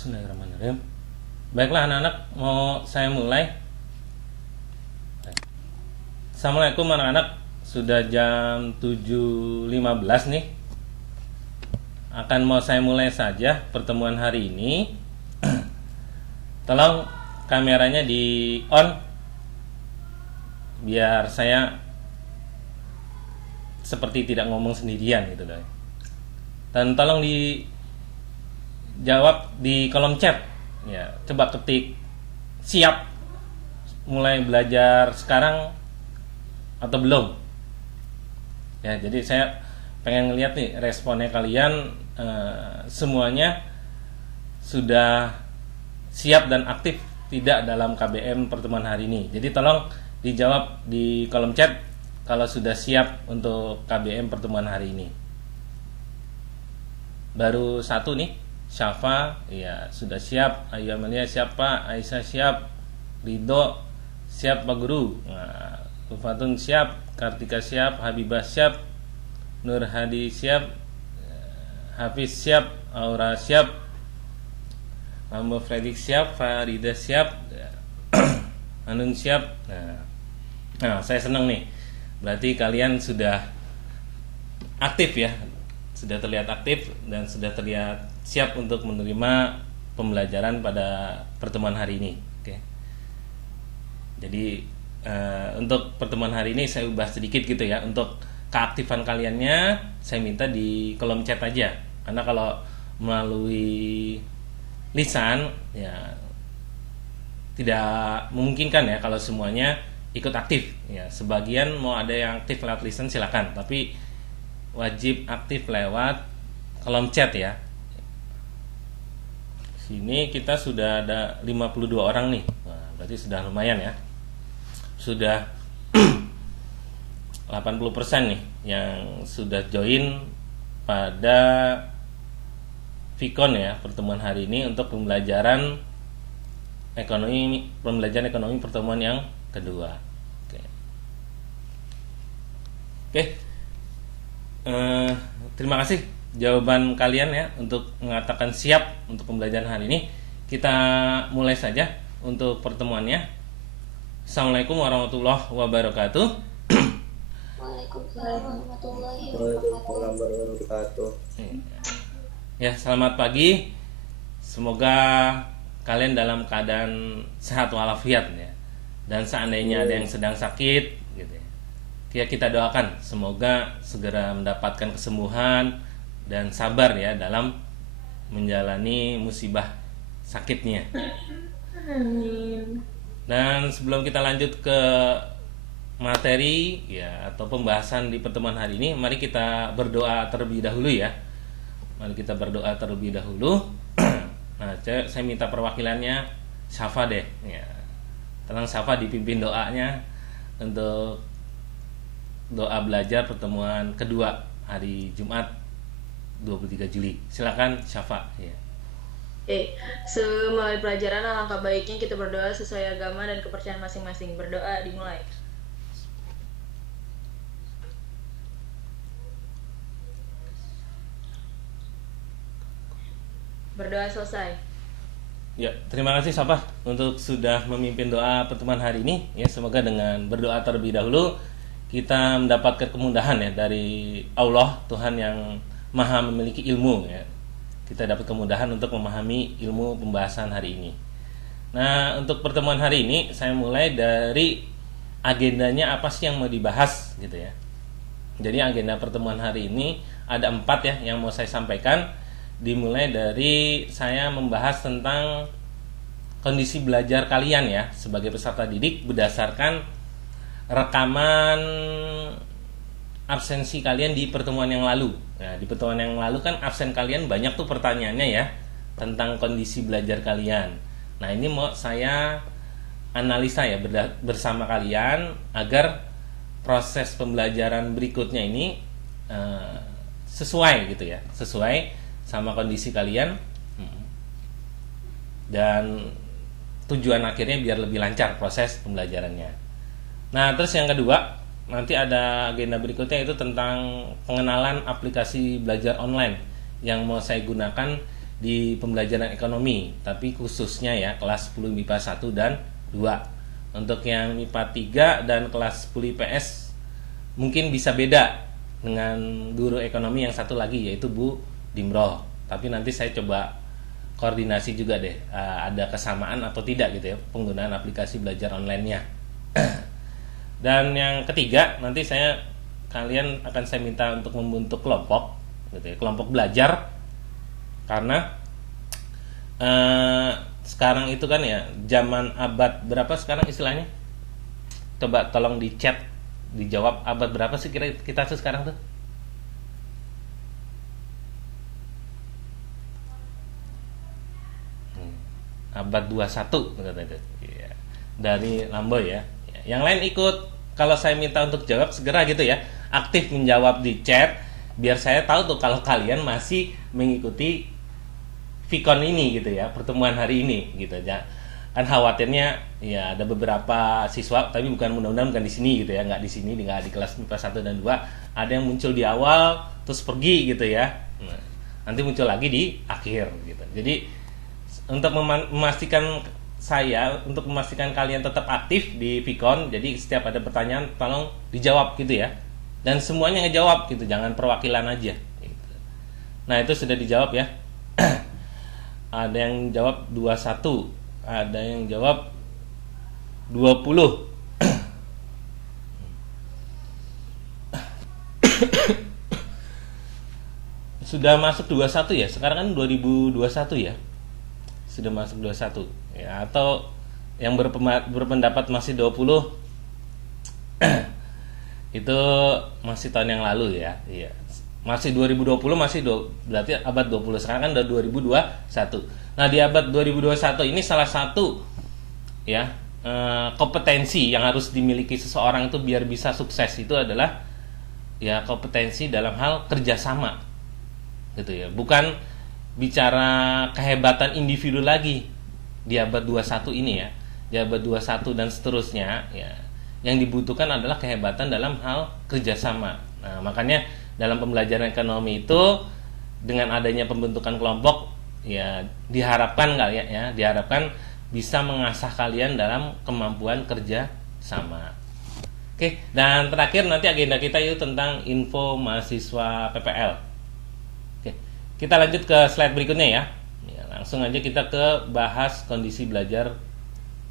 Bismillahirrahmanirrahim. Baiklah anak-anak, mau saya mulai. Assalamualaikum anak-anak. Sudah jam 7.15 nih. Akan mau saya mulai saja pertemuan hari ini. Tolong kameranya di on, biar saya seperti tidak ngomong sendirian gitu loh. Dan tolong dijawab di kolom chat. Ya, coba ketik siap mulai belajar sekarang atau belum. Ya, jadi saya pengen ngeliat nih responnya kalian, semuanya sudah siap dan aktif tidak dalam KBM pertemuan hari ini. Jadi tolong dijawab di kolom chat kalau sudah siap untuk KBM pertemuan hari ini. Baru satu nih, Syafa, ya sudah siap. Ayu Amelia siap Pak, Aisyah siap, Ridho siap Pak Guru, nah, Ufatun siap, Kartika siap, Habibah siap, Nur Hadi siap, Hafiz siap, Aura siap, Mambo Fredik siap, Farida siap, Anun siap. Nah, saya senang nih, berarti kalian sudah aktif ya, sudah terlihat aktif dan sudah terlihat siap untuk menerima pembelajaran pada pertemuan hari ini. Oke. Jadi untuk pertemuan hari ini saya ubah sedikit gitu ya. Untuk keaktifan kaliannya saya minta di kolom chat aja. Karena kalau melalui lisan ya tidak memungkinkan ya kalau semuanya ikut aktif. Ya, sebagian mau ada yang aktif lewat lisan silakan, tapi wajib aktif lewat kolom chat ya. Sini kita sudah ada 52 orang nih. Nah, berarti sudah lumayan ya. Sudah 80% nih yang sudah join pada Vicon ya, pertemuan hari ini untuk pembelajaran ekonomi pertemuan yang kedua. Oke. Terima kasih jawaban kalian ya untuk mengatakan siap untuk pembelajaran hari ini. Kita mulai saja untuk pertemuannya. Assalamualaikum warahmatullahi wabarakatuh. Waalaikumsalam warahmatullahi wabarakatuh. Ya, selamat pagi. Semoga kalian dalam keadaan sehat walafiat ya. Dan seandainya ada yang sedang sakit gitu ya, kita doakan semoga segera mendapatkan kesembuhan dan sabar ya dalam menjalani musibah sakitnya. Amin. Dan sebelum kita lanjut ke materi ya atau pembahasan di pertemuan hari ini, mari kita berdoa terlebih dahulu ya. Mari kita berdoa terlebih dahulu. Nah, saya minta perwakilannya Syafa deh ya. Tolong Syafa dipimpin doanya untuk doa belajar pertemuan kedua hari Jumat 23 Juli. Silakan Syafa ya. Semulai pelajaran alangkah baiknya kita berdoa sesuai agama dan kepercayaan masing-masing. Berdoa dimulai. Berdoa selesai. Ya, terima kasih Syafa untuk sudah memimpin doa pertemuan hari ini ya. Semoga dengan berdoa terlebih dahulu kita mendapatkan kemudahan ya dari Allah, Tuhan yang Maha memiliki ilmu ya. Kita dapat kemudahan untuk memahami ilmu pembahasan hari ini. Nah, untuk pertemuan hari ini saya mulai dari agendanya apa sih yang mau dibahas gitu ya. Jadi agenda pertemuan hari ini ada 4 ya yang mau saya sampaikan. Dimulai dari saya membahas tentang kondisi belajar kalian ya sebagai peserta didik berdasarkan rekaman absensi kalian di pertemuan yang lalu. Nah, di pertemuan yang lalu kan absen kalian banyak tuh pertanyaannya ya tentang kondisi belajar kalian. Nah, ini mau saya analisa ya bersama kalian agar proses pembelajaran berikutnya ini sesuai gitu ya, sesuai sama kondisi kalian dan tujuan akhirnya biar lebih lancar proses pembelajarannya. Nah, terus yang kedua nanti ada agenda berikutnya itu tentang pengenalan aplikasi belajar online yang mau saya gunakan di pembelajaran ekonomi, tapi khususnya ya kelas 10 MIPA 1 dan 2. Untuk yang MIPA 3 dan kelas 10 IPS mungkin bisa beda dengan guru ekonomi yang satu lagi, yaitu Bu Dimroh. Tapi nanti saya coba koordinasi juga deh, ada kesamaan atau tidak gitu ya penggunaan aplikasi belajar online-nya. Dan yang ketiga, nanti kalian akan saya minta untuk membentuk kelompok gitu ya, kelompok belajar, karena sekarang itu kan ya zaman abad berapa sekarang istilahnya? Coba tolong di chat dijawab, abad berapa sih kira kita tuh sekarang tuh? Abad 21 katanya. Ya. Dari Lamboy ya. Yang lain ikut. Kalau saya minta untuk jawab segera gitu ya, aktif menjawab di chat biar saya tahu tuh kalau kalian masih mengikuti Vicon ini gitu ya, pertemuan hari ini gitu ya. Kan khawatirnya ya ada beberapa siswa, tapi mudah-mudahan bukan di sini gitu ya, nggak di sini, nggak di kelas MIPA 1 dan 2, ada yang muncul di awal terus pergi gitu ya. Nah, nanti muncul lagi di akhir gitu. Jadi untuk memastikan kalian tetap aktif di Vicon, jadi setiap ada pertanyaan tolong dijawab gitu ya, dan semuanya ngejawab gitu, jangan perwakilan aja gitu. Nah itu sudah dijawab ya. Ada yang jawab 21, ada yang jawab 20. Sudah masuk 21 ya, sekarang kan 2021 ya, sudah masuk 21 ya, atau yang berpendapat masih 20 itu masih tahun yang lalu ya. Iya. Masih 2020, berarti abad 20. Sekarang kan udah 2021. Nah, di abad 2021 ini salah satu ya kompetensi yang harus dimiliki seseorang itu biar bisa sukses itu adalah ya kompetensi dalam hal kerjasama gitu ya. Bukan bicara kehebatan individu lagi di abad 21 ini ya. Di abad 21 dan seterusnya ya, yang dibutuhkan adalah kehebatan dalam hal kerjasama. Nah, makanya dalam pembelajaran ekonomi itu dengan adanya pembentukan kelompok ya diharapkan diharapkan bisa mengasah kalian dalam kemampuan kerja sama. Oke, dan terakhir nanti agenda kita itu tentang info mahasiswa PPL. Oke, kita lanjut ke slide berikutnya ya. Langsung aja kita ke bahas kondisi belajar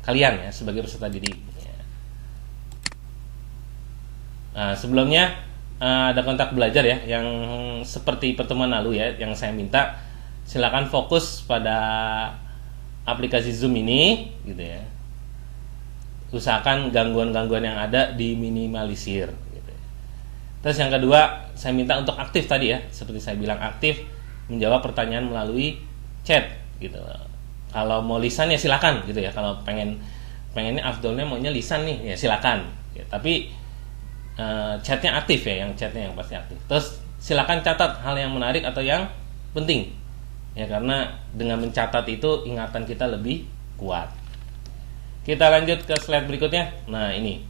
kalian ya sebagai peserta didik. Nah, sebelumnya ada kontak belajar ya, yang seperti pertemuan lalu ya, yang saya minta silakan fokus pada aplikasi Zoom ini gitu ya. Usahakan gangguan-gangguan yang ada diminimalisir gitu ya. Terus yang kedua, saya minta untuk aktif tadi ya, seperti saya bilang, aktif menjawab pertanyaan melalui chat gitu. Kalau mau lisan ya silakan gitu ya. Kalau pengennya afdolnya maunya lisan nih ya silakan. Ya, tapi chatnya aktif ya, yang chatnya yang pasti aktif. Terus silakan catat hal yang menarik atau yang penting ya, karena dengan mencatat itu ingatan kita lebih kuat. Kita lanjut ke slide berikutnya. Nah ini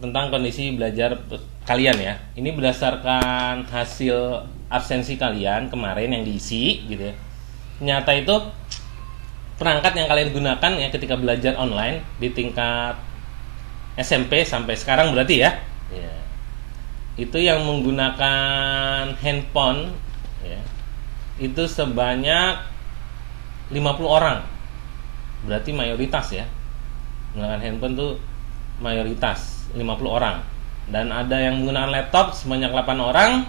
tentang kondisi belajar kalian ya. Ini berdasarkan hasil absensi kalian kemarin yang diisi gitu ya. Ternyata itu perangkat yang kalian gunakan ya ketika belajar online di tingkat SMP sampai sekarang berarti ya, ya itu yang menggunakan handphone ya, itu sebanyak 50 orang. Berarti mayoritas ya. Menggunakan handphone tuh mayoritas 50 orang. Dan ada yang menggunakan laptop sebanyak 8 orang.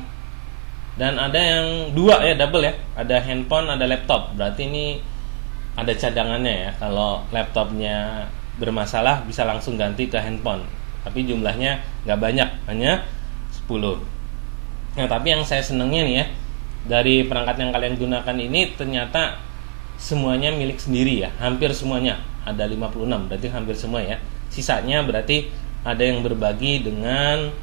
Dan ada yang dua ya, double ya. Ada handphone, ada laptop. Berarti ini ada cadangannya ya. Kalau laptopnya bermasalah bisa langsung ganti ke handphone. Tapi jumlahnya nggak banyak, hanya 10. Nah, tapi yang saya senengnya nih ya, dari perangkat yang kalian gunakan ini ternyata semuanya milik sendiri ya. Hampir semuanya. Ada 56, berarti hampir semua ya. Sisanya berarti ada yang berbagi dengan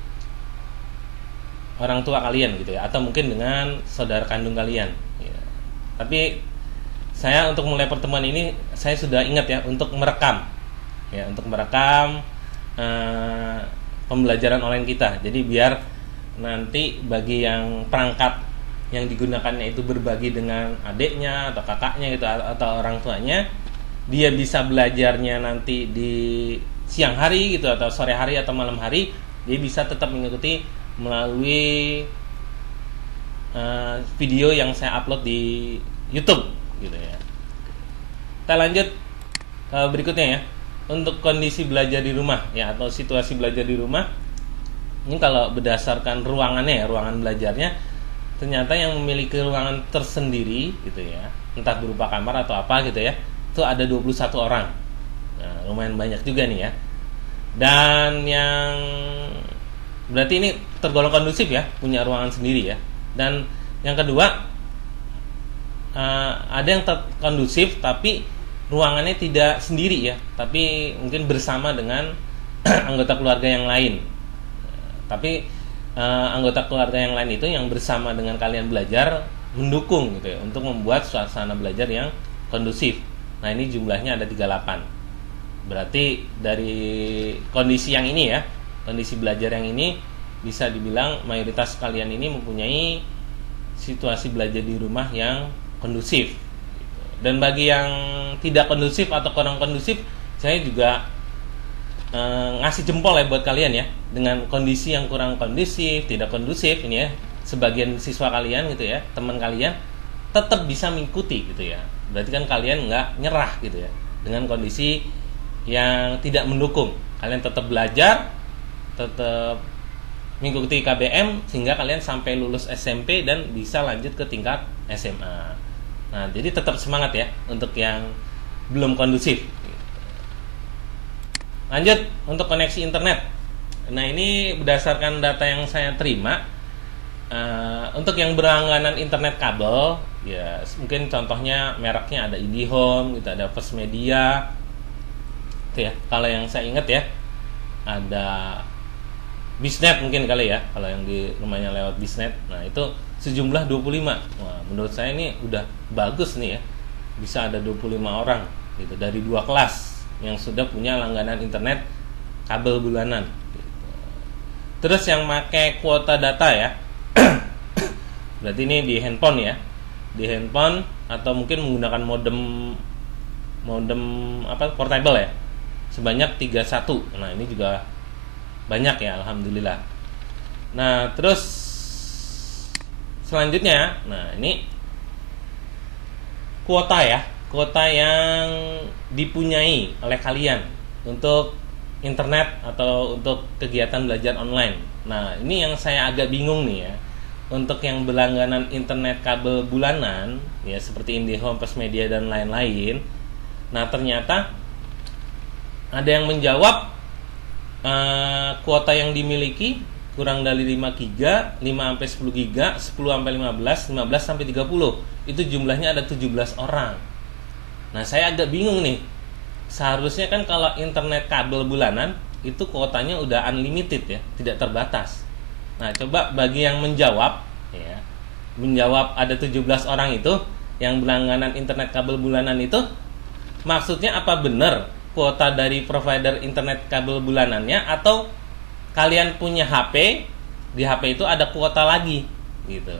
orang tua kalian gitu ya, atau mungkin dengan saudara kandung kalian ya. Tapi saya untuk mulai pertemuan ini saya sudah ingat ya untuk merekam ya, untuk merekam pembelajaran online kita. Jadi biar nanti bagi yang perangkat yang digunakannya itu berbagi dengan adiknya atau kakaknya gitu atau orang tuanya, dia bisa belajarnya nanti di siang hari gitu atau sore hari atau malam hari, dia bisa tetap mengikuti melalui video yang saya upload di YouTube gitu ya. Kita lanjut berikutnya ya. Untuk kondisi belajar di rumah ya atau situasi belajar di rumah, ini kalau berdasarkan ruangannya ya, ruangan belajarnya, ternyata yang memiliki ruangan tersendiri gitu ya, entah berupa kamar atau apa gitu ya, itu ada 21 orang. Nah, lumayan banyak juga nih ya. Dan yang berarti ini tergolong kondusif ya, punya ruangan sendiri ya. Dan yang kedua, ada yang kondusif tapi ruangannya tidak sendiri ya, tapi mungkin bersama dengan anggota keluarga yang lain. Tapi anggota keluarga yang lain itu yang bersama dengan kalian belajar mendukung gitu ya, untuk membuat suasana belajar yang kondusif. Nah, ini jumlahnya ada 38. Berarti dari kondisi yang ini ya, kondisi belajar yang ini bisa dibilang mayoritas kalian ini mempunyai situasi belajar di rumah yang kondusif. Dan bagi yang tidak kondusif atau kurang kondusif, saya juga ngasih jempol ya buat kalian ya, dengan kondisi yang kurang kondusif, tidak kondusif ini ya, sebagian siswa kalian gitu ya, teman kalian tetap bisa mengikuti gitu ya. Berarti kan kalian nggak nyerah gitu ya dengan kondisi yang tidak mendukung. Kalian tetap belajar, tetap mengikuti KBM sehingga kalian sampai lulus SMP dan bisa lanjut ke tingkat SMA. Nah, jadi tetap semangat ya untuk yang belum kondusif. Lanjut untuk koneksi internet. Nah, ini berdasarkan data yang saya terima, untuk yang berlangganan internet kabel, ya mungkin contohnya mereknya ada IndiHome, gitu, ada First Media, itu ya. Kalau yang saya ingat ya, ada Bisnet mungkin kali ya, kalau yang di rumahnya lewat Bisnet. Nah, itu sejumlah 25. Wah, menurut saya ini udah bagus nih ya. Bisa ada 25 orang gitu dari 2 kelas yang sudah punya langganan internet kabel bulanan gitu. Terus yang pakai kuota data ya. Berarti ini di handphone ya. Di handphone atau mungkin menggunakan modem portable ya. Sebanyak 31. Nah, ini juga banyak ya, alhamdulillah. Nah, terus selanjutnya, nah ini kuota ya, kuota yang dipunyai oleh kalian untuk internet atau untuk kegiatan belajar online. Nah, ini yang saya agak bingung nih ya. Untuk yang berlangganan internet kabel bulanan ya, seperti IndiHome, First Media dan lain-lain. Nah, ternyata ada yang menjawab kuota yang dimiliki kurang dari 5 giga, 5 sampai 10 giga, 10 sampai 15, 15 sampai 30. Itu jumlahnya ada 17 orang. Nah, saya agak bingung nih. Seharusnya kan kalau internet kabel bulanan itu kuotanya udah unlimited ya, tidak terbatas. Nah, coba bagi yang menjawab ya, menjawab ada 17 orang itu yang berlangganan internet kabel bulanan itu, maksudnya apa benar kuota dari provider internet kabel bulanannya, atau kalian punya HP, di HP itu ada kuota lagi gitu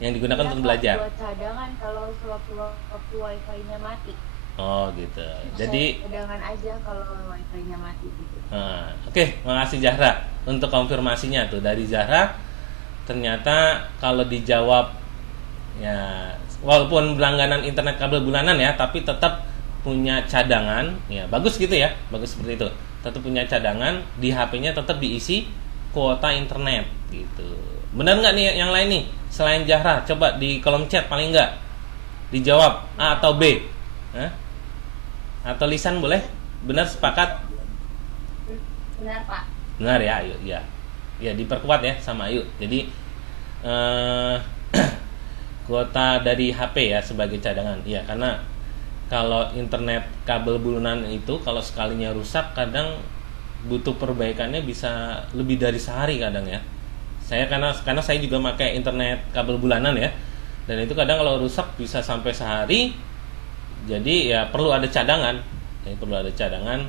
yang digunakan untuk belajar. Buat cadangan kalau sewaktu wifi-nya mati. Oh gitu. Jadi cadangan aja kalau wifi-nya mati gitu. Oke, makasih Zahra untuk konfirmasinya tuh dari Zahra. Ternyata kalau dijawab ya, walaupun berlangganan internet kabel bulanan ya, tapi tetap punya cadangan ya, bagus gitu ya, bagus seperti itu, tetap punya cadangan di HP-nya, tetap diisi kuota internet gitu. Benar nggak nih yang lain nih selain Zahra? Coba di kolom chat paling nggak dijawab A atau B. Atau lisan boleh. Benar, sepakat? Benar, Pak. Benar ya, Ayu ya. Ya, diperkuat ya sama Ayu. Jadi kuota dari HP ya sebagai cadangan. Iya, karena kalau internet kabel bulanan itu kalau sekalinya rusak kadang butuh perbaikannya bisa lebih dari sehari kadang ya. Saya karena saya juga pakai internet kabel bulanan ya. Dan itu kadang kalau rusak bisa sampai sehari. Jadi ya perlu ada cadangan. Perlu ada cadangan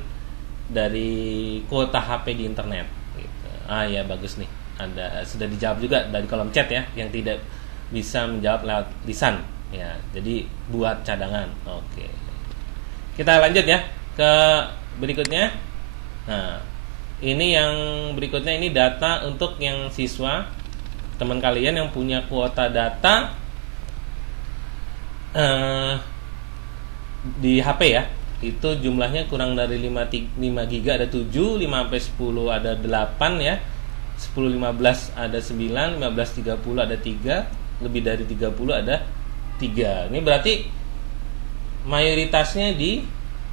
dari kuota HP di internet gitu. Ya bagus nih. Ada sudah dijawab juga dari kolom chat ya, yang tidak bisa menjawab lewat lisan ya. Jadi buat cadangan. Oke. Kita lanjut ya ke berikutnya. Nah, ini yang berikutnya ini data untuk yang siswa teman kalian yang punya kuota data di HP ya. Itu jumlahnya kurang dari 5 giga ada 7, 5 sampai 10 ada 8 ya. 10 15 ada 9, 15 30 ada 3, lebih dari 30 ada 3. Ini berarti mayoritasnya di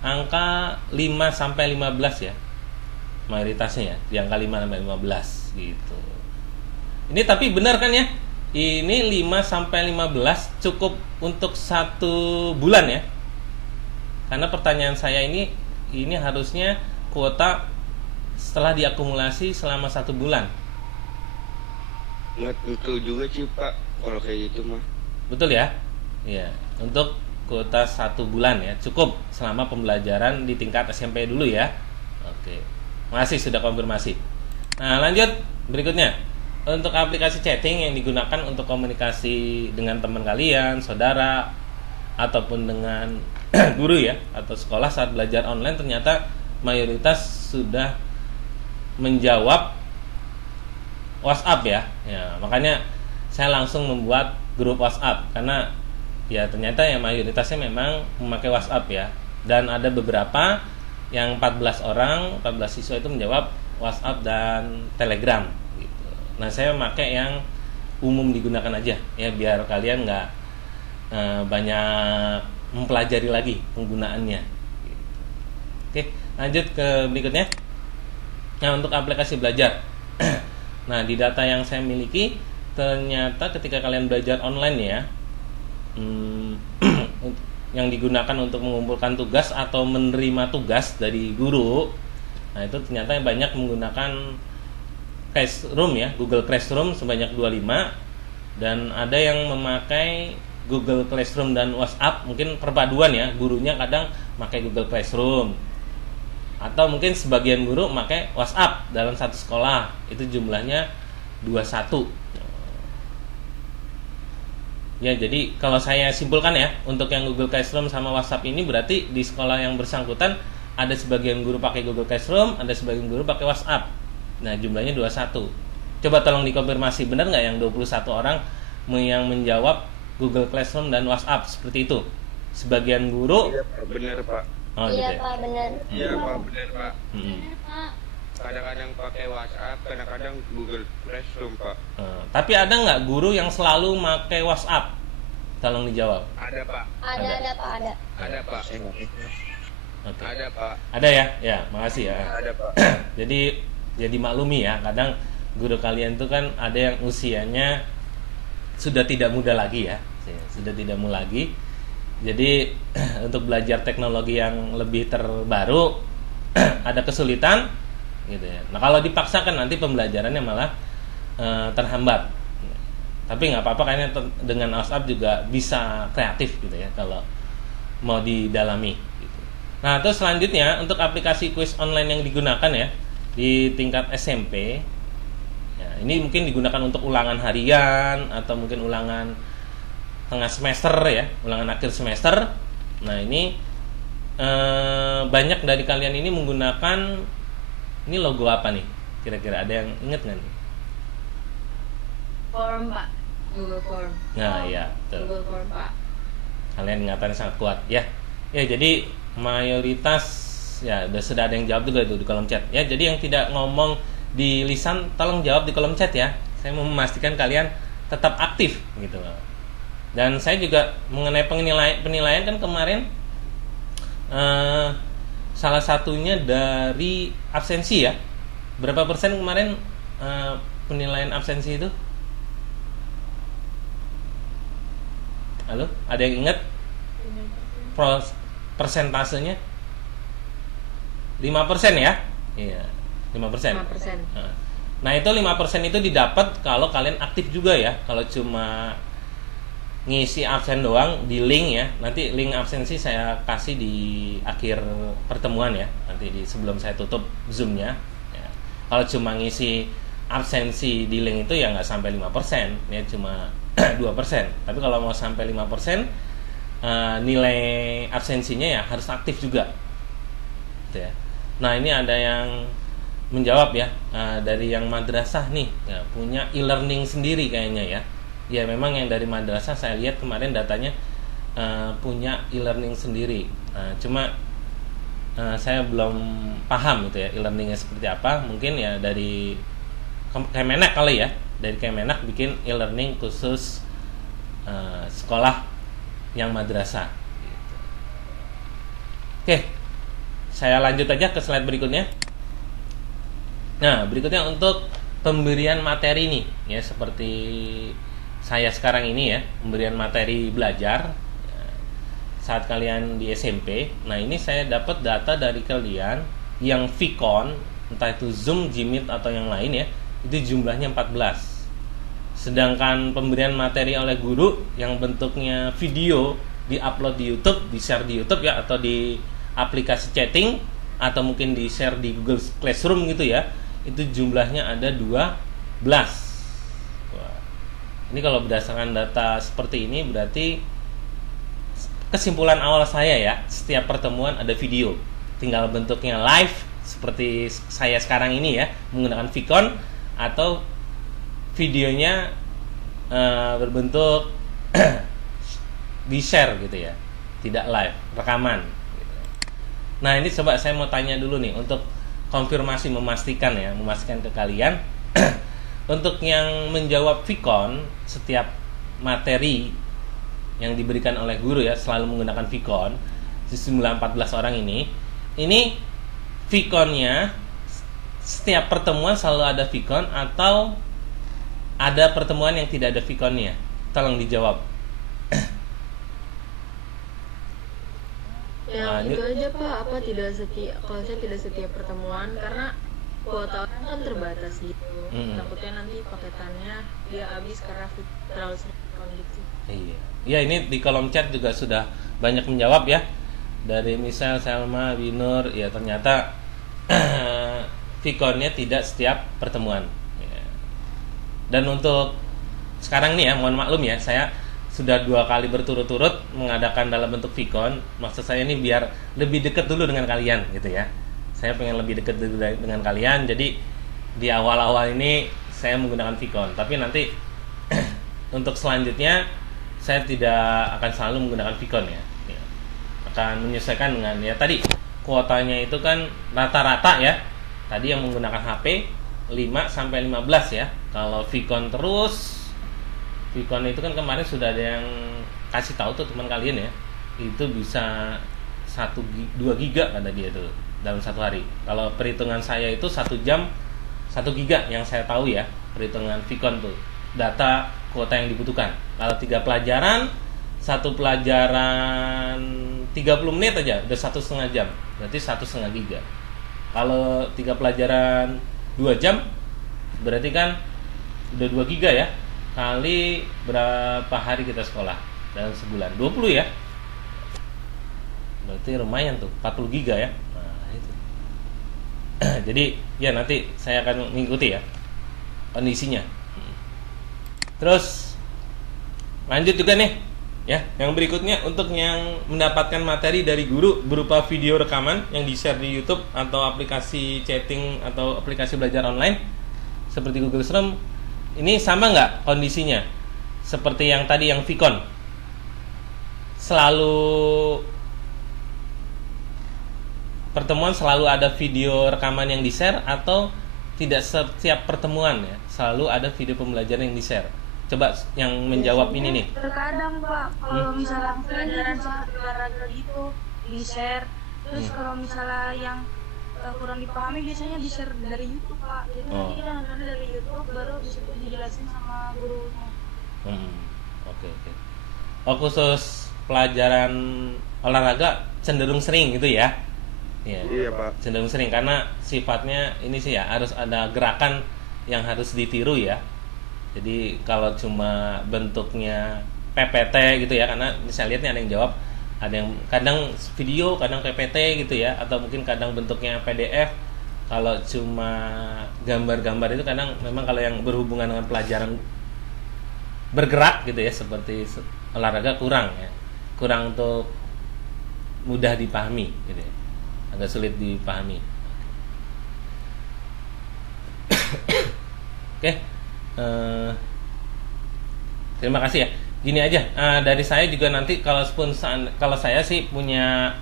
angka 5 sampai 15 ya. Mayoritasnya ya di angka 5 sampai 15 gitu. Ini tapi benar kan ya? Ini 5 sampai 15 cukup untuk 1 bulan ya. Karena pertanyaan saya ini harusnya kuota setelah diakumulasi selama 1 bulan. Nggak tentu juga sih Pak kalau kayak gitu mah. Betul ya? Iya. Untuk kuota 1 bulan ya, cukup selama pembelajaran di tingkat SMP dulu ya. Oke. Makasih sudah konfirmasi. Nah, lanjut berikutnya. Untuk aplikasi chatting yang digunakan untuk komunikasi dengan teman kalian, saudara, ataupun dengan guru ya, atau sekolah saat belajar online, ternyata mayoritas sudah menjawab WhatsApp ya. Ya, makanya saya langsung membuat grup WhatsApp karena ya ternyata yang mayoritasnya memang memakai WhatsApp ya. Dan ada beberapa yang 14 siswa itu menjawab WhatsApp dan Telegram gitu. Nah, saya pakai yang umum digunakan aja ya biar kalian nggak banyak mempelajari lagi penggunaannya. Oke, lanjut ke berikutnya. Nah, untuk aplikasi belajar. Nah, di data yang saya miliki, ternyata ketika kalian belajar online ya, yang digunakan untuk mengumpulkan tugas atau menerima tugas dari guru, nah itu ternyata banyak menggunakan Classroom ya, Google Classroom sebanyak 25, dan ada yang memakai Google Classroom dan WhatsApp, mungkin perpaduan ya, gurunya kadang pakai Google Classroom atau mungkin sebagian guru pakai WhatsApp dalam satu sekolah, itu jumlahnya 21 ya. Jadi kalau saya simpulkan ya, untuk yang Google Classroom sama WhatsApp ini berarti di sekolah yang bersangkutan ada sebagian guru pakai Google Classroom, ada sebagian guru pakai WhatsApp. Nah, jumlahnya 21. Coba tolong dikonfirmasi, benar nggak yang 21 orang yang menjawab Google Classroom dan WhatsApp seperti itu? Sebagian guru. Iya Pak, benar Pak. Oh, Iya gitu ya? Pak, benar. Iya Pak, benar Pak. Benar Pak. Kadang-kadang pakai WhatsApp, kadang-kadang Google Classroom Pak. Tapi ada nggak guru yang selalu pakai WhatsApp? Tolong dijawab. Ada Pak. Ada Pak, ada. Ada Pak. Oke. Ada Pak. Ada ya? Ya, makasih ya. Ada Pak. Jadi maklumi ya, kadang guru kalian tuh kan ada yang usianya sudah tidak muda lagi ya, sudah tidak muda lagi. Jadi untuk belajar teknologi yang lebih terbaru ada kesulitan gitu ya. Nah, kalau dipaksakan nanti pembelajarannya malah terhambat. Tapi nggak apa-apa, kayaknya dengan WhatsApp juga bisa kreatif gitu ya kalau mau didalami gitu. Nah, terus selanjutnya untuk aplikasi kuis online yang digunakan ya di tingkat SMP ya, ini mungkin digunakan untuk ulangan harian atau mungkin ulangan tengah semester ya, ulangan akhir semester. Nah, ini banyak dari kalian ini menggunakan, ini logo apa nih? Kira-kira ada yang inget nggak nih? Form Pak, Google Form. Nah, ya, betul. Google Form Pak. Kalian ingatannya sangat kuat ya. Ya, jadi mayoritas ya sudah ada yang jawab juga itu di kolom chat. Ya, jadi yang tidak ngomong di lisan tolong jawab di kolom chat ya. Saya mau memastikan kalian tetap aktif gitu loh. Dan saya juga mengenai penilaian kan kemarin salah satunya dari absensi ya. Berapa persen kemarin penilaian absensi itu? Halo, ada yang ingat persentasenya? 5% ya? Iya, 5%. 5%. Nah, itu 5% itu didapat kalau kalian aktif juga ya. Kalau cuma ngisi absen doang di link ya. Nanti link absensi saya kasih di akhir pertemuan ya. Nanti sebelum saya tutup Zoom-nya ya. Kalau cuma ngisi absensi di link itu ya nggak sampai 5%, ya cuma 2%. Tapi kalau mau sampai 5%, nilai absensinya ya harus aktif juga. Gitu ya. Nah, ini ada yang menjawab ya, dari yang madrasah nih, ya, punya e-learning sendiri kayaknya ya. Ya memang yang dari madrasah saya lihat kemarin datanya punya e-learning sendiri. Cuma saya belum paham itu ya e-learningnya seperti apa. Mungkin ya dari Kemenak kali ya, dari Kemenak bikin e-learning khusus sekolah yang madrasah. Gitu. Oke, saya lanjut aja ke slide berikutnya. Nah, berikutnya untuk pemberian materi nih, ya seperti saya sekarang ini ya, pemberian materi belajar saat kalian di SMP. Nah, ini saya dapat data dari kalian yang Vicon, entah itu Zoom, Jmeet atau yang lain ya, itu jumlahnya 14. Sedangkan pemberian materi oleh guru yang bentuknya video di-upload di YouTube, di-share di YouTube ya, atau di aplikasi chatting, atau mungkin di-share di Google Classroom gitu ya, itu jumlahnya ada 12. Wah. Ini kalau berdasarkan data seperti ini berarti kesimpulan awal saya ya, setiap pertemuan ada video, tinggal bentuknya live seperti saya sekarang ini ya, menggunakan Vicon, atau videonya berbentuk di share gitu ya, tidak live, rekaman gitu. Nah, ini coba saya mau tanya dulu nih untuk konfirmasi, memastikan ke kalian. Untuk yang menjawab Vicon, setiap materi yang diberikan oleh guru ya selalu menggunakan Vicon, sejumlah 14 orang ini Viconnya setiap pertemuan selalu ada Vicon atau ada pertemuan yang tidak ada Viconnya? Tolong dijawab. Ya itu aja Pak, apa tidak setiap, kalau saya tidak setiap pertemuan karena kuota orang kan terbatas gitu. Takutnya nanti paketannya dia habis karena terlalu sering gitu. Iya. Ya, ini di kolom chat juga sudah banyak menjawab ya. Dari misal Selma, Binur, ya ternyata Viconnya tidak setiap pertemuan. Ya. Dan untuk sekarang nih ya, mohon maklum ya, saya sudah 2 kali berturut-turut mengadakan dalam bentuk Vicon. Maksud saya ini biar lebih dekat dulu dengan kalian gitu ya. Saya pengen lebih dekat dulu dengan kalian. Jadi di awal-awal ini saya menggunakan Vicon. Tapi nanti untuk selanjutnya saya tidak akan selalu menggunakan Vicon ya. Akan menyesuaikan dengan ya tadi kuotanya itu kan rata-rata ya. Tadi yang menggunakan HP 5 sampai 15 ya. Kalau Vicon terus, Vicon itu kan kemarin sudah ada yang kasih tahu tuh teman kalian ya, itu bisa 2 giga kata dia tuh dalam 1 hari. Kalau perhitungan saya itu 1 jam 1 giga yang saya tahu ya, perhitungan Vicon tuh data kuota yang dibutuhkan. Kalau 3 pelajaran, 1 pelajaran 30 menit aja udah 1,5 jam, berarti 1,5 giga. Kalau 3 pelajaran 2 jam berarti kan udah 2 giga ya, kali berapa hari kita sekolah dalam sebulan, 20 ya, berarti lumayan tuh 40 giga ya. Nah itu jadi ya nanti saya akan mengikuti ya kondisinya. Terus lanjut juga nih ya, yang berikutnya untuk yang mendapatkan materi dari guru berupa video rekaman yang di-share di YouTube atau aplikasi chatting atau aplikasi belajar online seperti Google Classroom. Ini sama nggak kondisinya seperti yang tadi yang Vicon? Selalu pertemuan selalu ada video rekaman yang di-share atau tidak setiap pertemuan ya selalu ada video pembelajaran yang di-share? Coba yang menjawab ini nih. Terkadang Pak, kalau misalnya pelajaran seperti olahraga gitu di-share, terus kalau misalnya yang kurang dipahami biasanya di-share dari YouTube Pak. Jadi nanti kita nonton dari YouTube baru disitu dijelasin sama gurunya. Oke. Oh, khusus pelajaran olahraga cenderung sering gitu ya? Iya Pak. Cenderung sering karena sifatnya ini sih ya, harus ada gerakan yang harus ditiru ya. Jadi kalau cuma bentuknya PPT gitu ya, karena saya lihat nih ada yang jawab, ada yang kadang video, kadang PPT gitu ya, atau mungkin kadang bentuknya PDF, Kalau cuma gambar-gambar itu kadang memang kalau yang berhubungan dengan pelajaran bergerak gitu ya, seperti olahraga kurang ya, kurang untuk mudah dipahami gitu ya, agak sulit dipahami. Oke, terima kasih ya. Gini aja, dari saya juga nanti kalau saya sih punya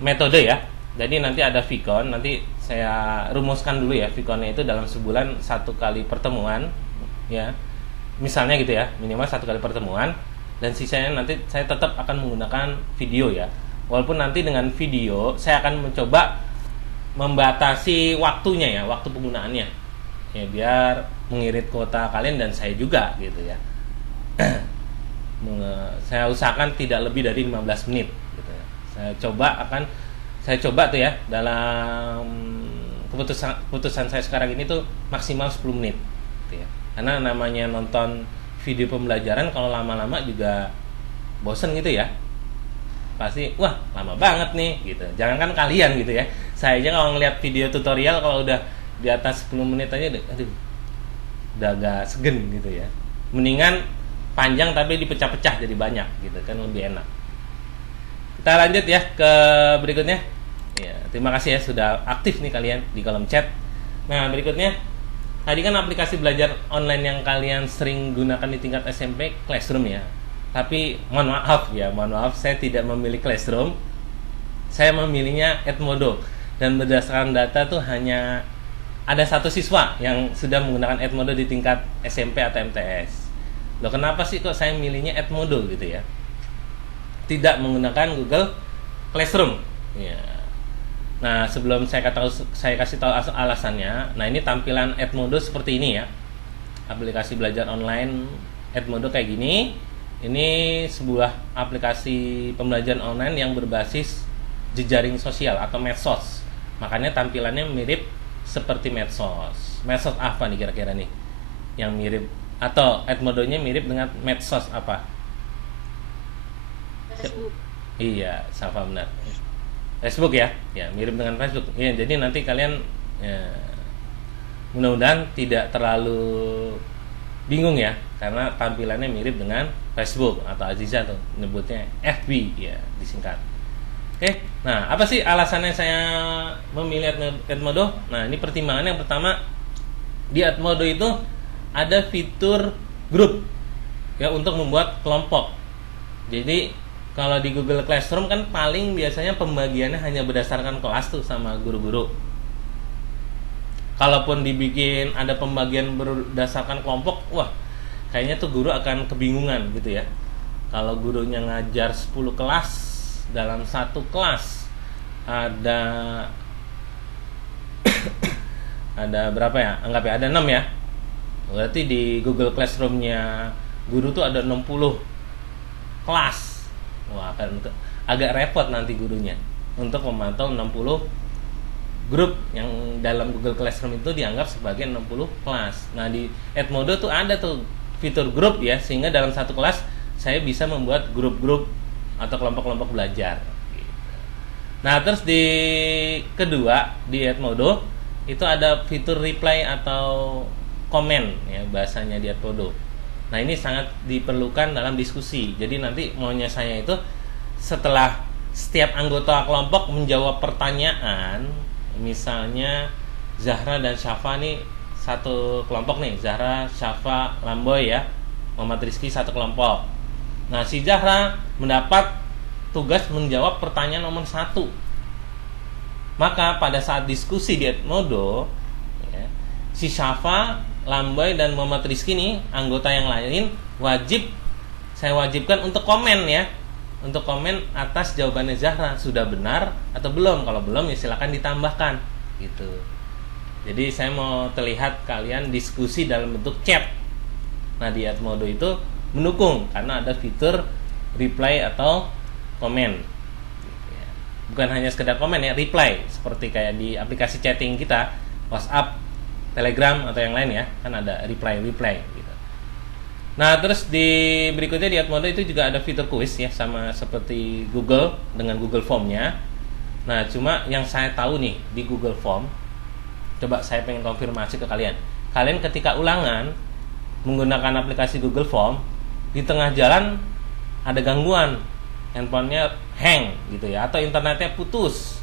metode ya. Jadi nanti ada Vicon, nanti saya rumuskan dulu ya, Viconnya itu dalam sebulan 1 kali pertemuan ya. Misalnya gitu ya, minimal 1 kali pertemuan, dan sisanya nanti saya tetap akan menggunakan video ya. Walaupun nanti dengan video saya akan mencoba membatasi waktunya ya, waktu penggunaannya. Ya biar mengirit kuota kalian dan saya juga gitu ya. Saya usahakan tidak lebih dari 15 menit gitu ya. Saya coba tuh ya, dalam keputusan saya sekarang ini tuh maksimal 10 menit gitu ya. Karena namanya nonton video pembelajaran kalau lama-lama juga bosen gitu ya, pasti wah lama banget nih gitu. Jangankan kalian gitu ya, saya aja kalau ngeliat video tutorial kalau udah di atas 10 menit aja aduh udah agak segen gitu ya. Mendingan panjang tapi dipecah-pecah jadi banyak gitu kan, lebih enak. Kita lanjut ya ke berikutnya. Ya, terima kasih ya sudah aktif nih kalian di kolom chat. Nah, berikutnya tadi kan aplikasi belajar online yang kalian sering gunakan di tingkat SMP Classroom ya. Tapi mohon maaf saya tidak memilih Classroom. Saya memilihnya Edmodo, dan berdasarkan data tuh hanya ada 1 siswa yang sudah menggunakan Edmodo di tingkat SMP atau MTS. Loh, kenapa sih kok saya milihnya Edmodo gitu ya? Tidak menggunakan Google Classroom. Ya. Nah, sebelum saya kasih tahu alasannya. Nah, ini tampilan Edmodo seperti ini ya. Aplikasi belajar online Edmodo kayak gini. Ini sebuah aplikasi pembelajaran online yang berbasis jejaring sosial atau medsos. Makanya tampilannya mirip seperti medsos. Medsos apa nih kira-kira nih yang mirip, atau Edmodo-nya mirip dengan medsos apa? Facebook. Iya, Safa benar. Facebook ya, ya mirip dengan Facebook. Ya, jadi nanti kalian ya, mudah-mudahan tidak terlalu bingung ya, karena tampilannya mirip dengan Facebook, atau Aziza tuh nyebutnya FB ya disingkat. Oke, nah apa sih alasannya saya memilih Edmodo? Nah, ini pertimbangannya yang pertama, di Edmodo itu ada fitur grup ya untuk membuat kelompok. Jadi kalau di Google Classroom kan paling biasanya pembagiannya hanya berdasarkan kelas tuh sama guru-guru. Kalaupun dibikin ada pembagian berdasarkan kelompok, wah kayaknya tuh guru akan kebingungan gitu ya. Kalau gurunya ngajar 10 kelas, dalam 1 kelas ada ada berapa ya? Anggap ya ada 6 ya. Berarti di Google Classroom-nya guru tuh ada 60 kelas. Wah, akan agak repot nanti gurunya untuk memantau 60 grup yang dalam Google Classroom itu dianggap sebagai 60 kelas. Nah, di Edmodo tuh ada tuh fitur grup ya, sehingga dalam 1 kelas saya bisa membuat grup-grup atau kelompok-kelompok belajar. Nah, terus di kedua di Edmodo itu ada fitur reply atau komen ya bahasanya di Edmodo. Nah, ini sangat diperlukan dalam diskusi. Jadi nanti maunya saya itu setelah setiap anggota kelompok menjawab pertanyaan, misalnya Zahra dan Syafa nih satu kelompok nih, Zahra, Syafa, Lamboy ya, Muhammad Rizky satu kelompok. Nah, si Zahra mendapat tugas menjawab pertanyaan nomor 1. Maka pada saat diskusi di Edmodo ya, si Syafa, Lamboy dan Muhammad Rizky nih anggota yang lain saya wajibkan untuk komen ya, untuk komen atas jawabannya Zahra sudah benar atau belum. Kalau belum ya silakan ditambahkan gitu. Jadi saya mau terlihat kalian diskusi dalam bentuk chat. Nah, di Edmodo itu mendukung karena ada fitur reply atau komen. Bukan hanya sekedar komen ya, reply seperti kayak di aplikasi chatting kita, WhatsApp, Telegram atau yang lain ya, kan ada reply gitu. Nah, terus di berikutnya di Edmodo itu juga ada fitur kuis ya, sama seperti Google dengan Google Form-nya. Nah, cuma yang saya tahu nih di Google Form Coba saya pengen konfirmasi ke kalian. Kalian ketika ulangan menggunakan aplikasi Google Form, di tengah jalan ada gangguan, handphonenya hang gitu ya, atau internetnya putus.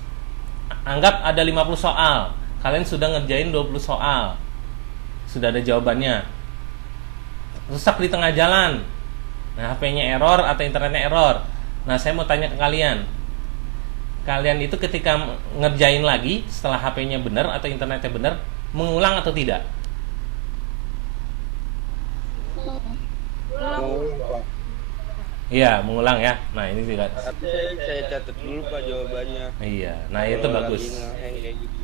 Anggap ada 50 soal, kalian sudah ngerjain 20 soal, sudah ada jawabannya, rusak di tengah jalan. Nah, HP-nya error atau internetnya error. Nah, saya mau tanya ke kalian. Kalian itu ketika ngerjain lagi setelah HP-nya benar atau internetnya benar, mengulang atau tidak? Iya, mengulang ya. Nah, ini juga. Tapi saya catat dulu Pak jawabannya. Iya, nah itu Kalau bagus. lagi nge-hang kayak gitu.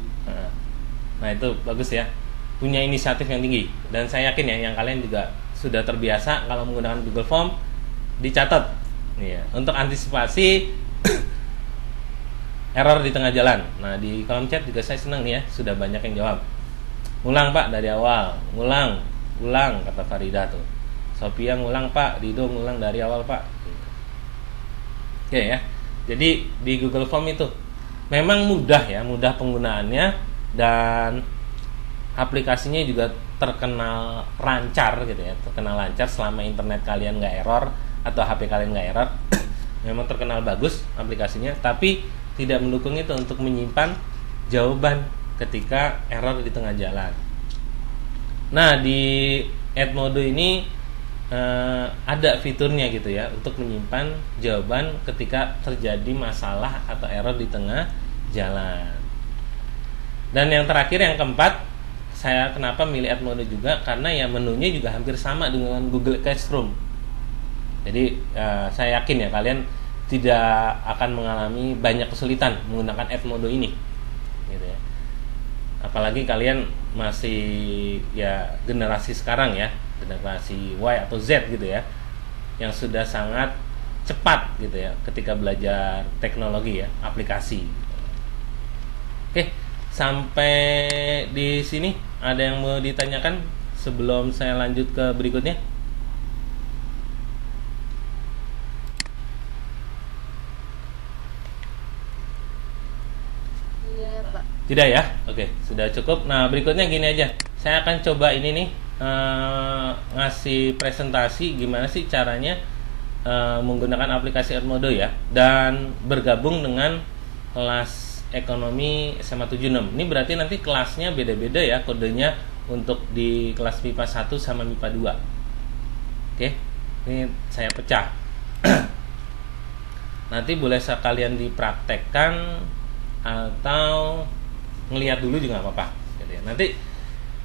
Nah, itu bagus ya. Punya inisiatif yang tinggi. Dan saya yakin ya, yang kalian juga sudah terbiasa kalau menggunakan Google Form dicatat. Iya, untuk antisipasi error di tengah jalan. Nah, di kolom chat juga saya senang nih ya, sudah banyak yang jawab. Ngulang Pak dari awal, ngulang kata Farida tuh. Sophia ngulang Pak, Dido ngulang dari awal Pak. Oke ya. Jadi di Google Form itu memang mudah ya, mudah penggunaannya, dan aplikasinya juga terkenal lancar gitu ya, terkenal lancar selama internet kalian nggak error atau HP kalian nggak error. Memang terkenal bagus aplikasinya, tapi tidak mendukung itu untuk menyimpan jawaban ketika error di tengah jalan. Nah, di Edmodo ini ada fiturnya gitu ya, untuk menyimpan jawaban ketika terjadi masalah atau error di tengah jalan. Dan yang terakhir, yang keempat, saya kenapa milih Edmodo juga, karena ya menunya juga hampir sama dengan Google Classroom. Jadi saya yakin ya kalian tidak akan mengalami banyak kesulitan menggunakan Edmodo ini gitu ya. Apalagi kalian masih ya generasi sekarang ya, generasi Y atau Z gitu ya, yang sudah sangat cepat gitu ya ketika belajar teknologi ya, aplikasi. Oke, sampai di sini ada yang mau ditanyakan sebelum saya lanjut ke berikutnya? Tidak ya? Oke, sudah cukup. Nah, berikutnya gini aja. Saya akan coba ini nih, ngasih presentasi gimana sih caranya menggunakan aplikasi Edmodo ya, dan bergabung dengan kelas ekonomi SMA 76. Ini berarti nanti kelasnya beda-beda ya kodenya untuk di kelas MIPA 1 sama MIPA 2. Oke, ini saya pecah. Nanti boleh sekalian dipraktekkan atau ngelihat dulu juga nggak apa-apa gitu ya. Nanti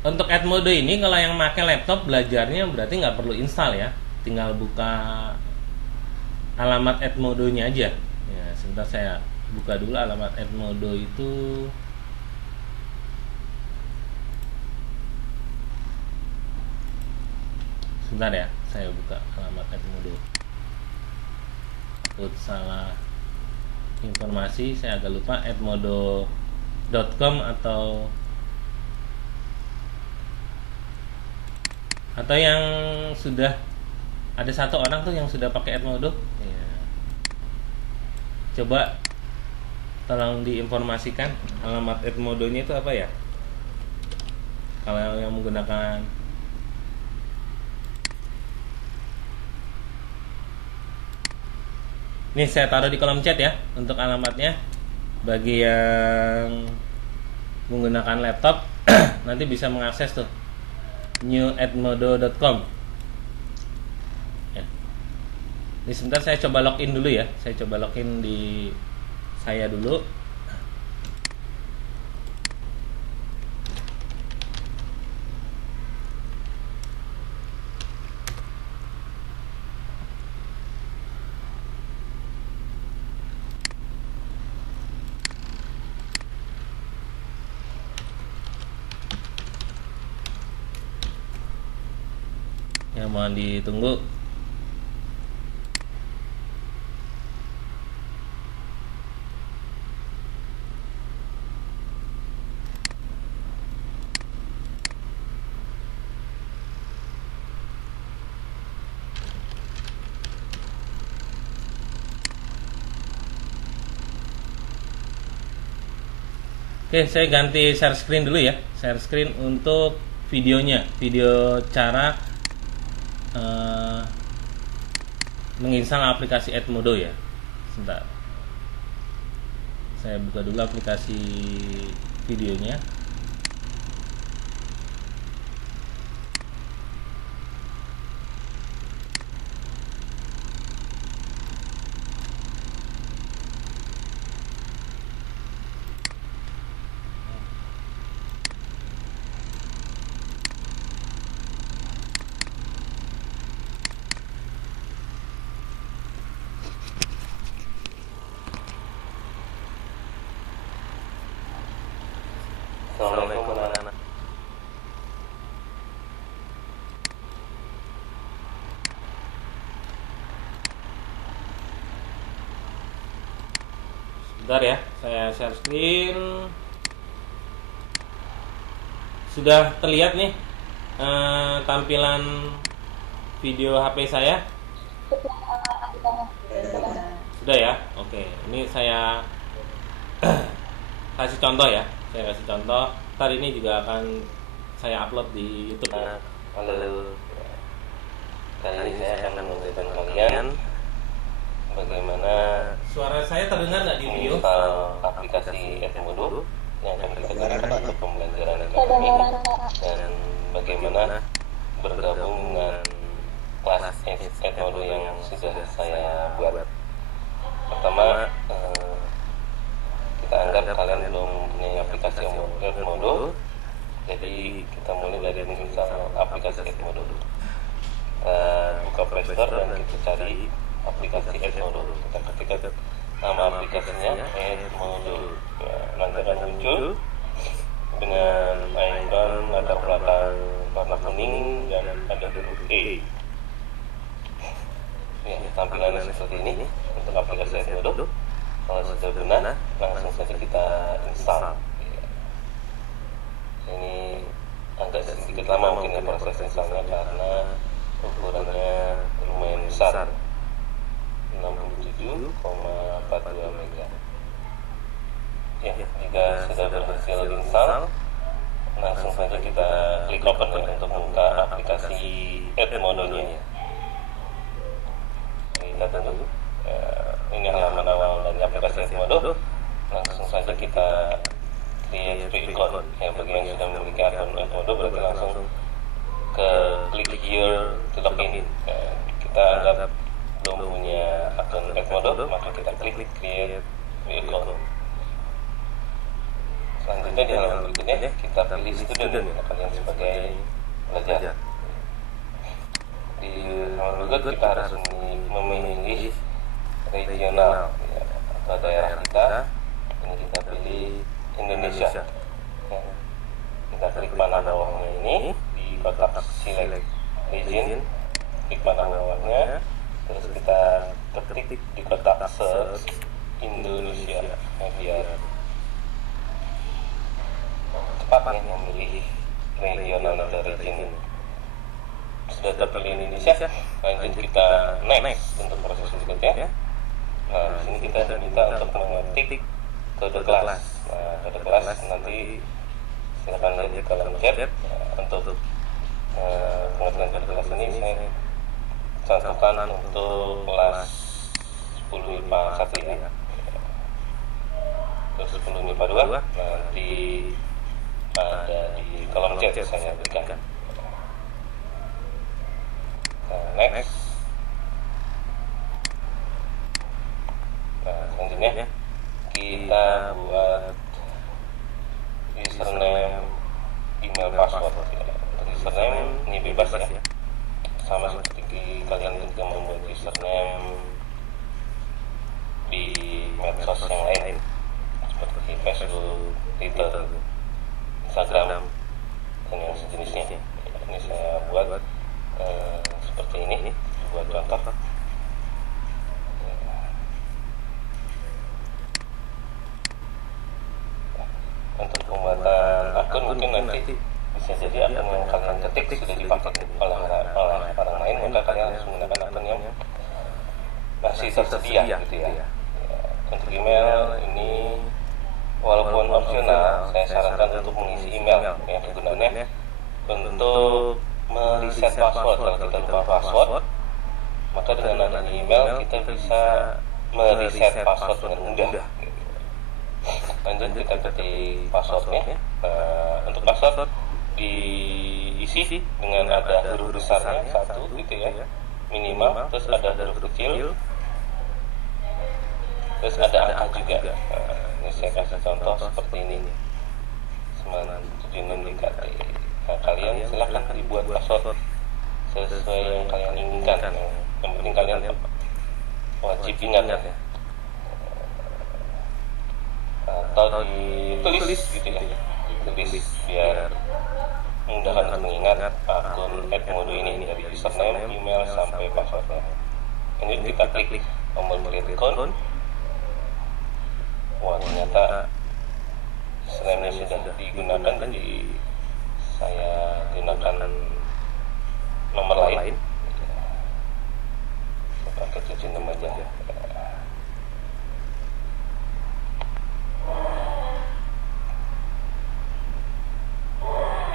untuk Edmodo ini kalau yang pakai laptop belajarnya berarti nggak perlu install ya, tinggal buka alamat Edmodonya aja ya. Sebentar saya buka dulu alamat Edmodo itu. Sebentar ya, saya buka alamat Edmodo. Salah informasi, saya agak lupa, edmodo.com atau yang sudah ada satu orang tuh yang sudah pakai Edmodo ya. Coba tolong diinformasikan alamat Edmodonya itu apa ya, kalau yang menggunakan. Ini saya taruh di kolom chat ya untuk alamatnya. Bagi yang menggunakan laptop nanti bisa mengakses tuh newedmodo.com ya. Ini sebentar saya coba login dulu ya. Saya coba login di saya dulu. Ya, mohon ditunggu. Oke, saya ganti share screen dulu ya. Share screen untuk videonya, video cara menginstal aplikasi Edmodo ya. Sebentar. Saya buka dulu aplikasi videonya. Assalamualaikum anak-anak. Sebentar ya, saya share screen. Sudah terlihat nih tampilan video HP saya? Sudah ya? Oke, ini saya kasih contoh ya. Saya kasih contoh. Ntar ini juga akan saya upload di YouTube. Halo. Kali ini saya akan memberikan kalian bagaimana suara saya terdengar nggak di video? Aplikasi Edmodo yang akan kita gunakan untuk pembelajaran ekonomi dan bagaimana bergabung dengan kelas Edmodo yang sudah saya buat. Pertama, kita anggap kalian belum punya aplikasi Edmodo, jadi kita mulai dari menginstal aplikasi Edmodo. Kita buka Play Store dan kita cari aplikasi Edmodo. Kita ketik nama aplikasinya Edmodo. Nanti akan muncul dengan icon latar belakang warna kuning dan ada huruf E. Ya, tampilannya seperti ini untuk aplikasi Edmodo. Kalau sudah guna, langsung saja kita install. Ini agak sedikit lama mungkin ya proses installnya karena ukurannya lumayan besar, 67,42 MB. Ya, jika sudah berhasil install, langsung saja kita klik open untuk membuka aplikasi Edmodo-nya. Kita tunggu. Ini halaman awal dari aplikasi Edmodo. Langsung saja kita create account. Ya, bagi yang sudah memiliki akun Edmodo berarti langsung ke klik here to login. Kita anggap belum punya akun Edmodo, maka kita klik create account. Selanjutnya di halaman berikutnya kita pilih student ya, kalian sebagai pelajar. Di halaman berikut kita harus memilih regional ya, atau daerah kita. Ini kita pilih Indonesia ya. Kita klik panah bawahnya ini di kotak select region, klik panah bawahnya, terus kita ketik di kotak search Indonesia biar cepat memilih regional atau region. Sudah terpilih Indonesia, lanjut kita next untuk proses berikutnya. Nah, di sini kita diminta untuk mengetik kode kelas. Nah, kode kelas nanti silakan lihat di kolom chat. Untuk pengaturan kode kelas ini saya cantumkan untuk kelas 10 IPA 1 ya. Terus 10 IPA 2 nanti ada di kolom chat saya berikan. Nah, next. Nah, selanjutnya kita buat username, email, password. Untuk username ini bebas ya, sama seperti kalian juga membuat username di medsos yang lain seperti Facebook, Twitter, Instagram dan yang sejenisnya. Ini saya buat seperti ini, buat contoh. Untuk pembuatan akun mungkin nanti bisa jadi akun yang kalian ketik sudah dipakai oleh orang lain, maka kalian harus menggunakan akun yang masih tersedia gitu ya. Untuk email ini walaupun opsional, saya sarankan untuk mengisi email yang kegunaannya untuk mereset password. Kalau kita lupa password, maka dengan adanya email kita bisa mereset password dengan mudah. Lanjut kita ketik passwordnya. Untuk password diisi dengan ada huruf besarnya 1 gitu ya, minimal, terus ada huruf kecil, terus ada angka juga. Ini saya kasih contoh seperti ini, 976 DKT. Nah, kalian silahkan dibuat password sesuai yang kalian inginkan. Yang penting kalian wajib ingat ya, atau ditulis gitu ya, ditulis biar memudahkan untuk mengingat akun Edmodo ini dari username, email sampai passwordnya. Ini kita klik tombol create account. Wah, ternyata username sudah digunakan, jadi saya gunakan nomor lain. Saya pakai 76 aja.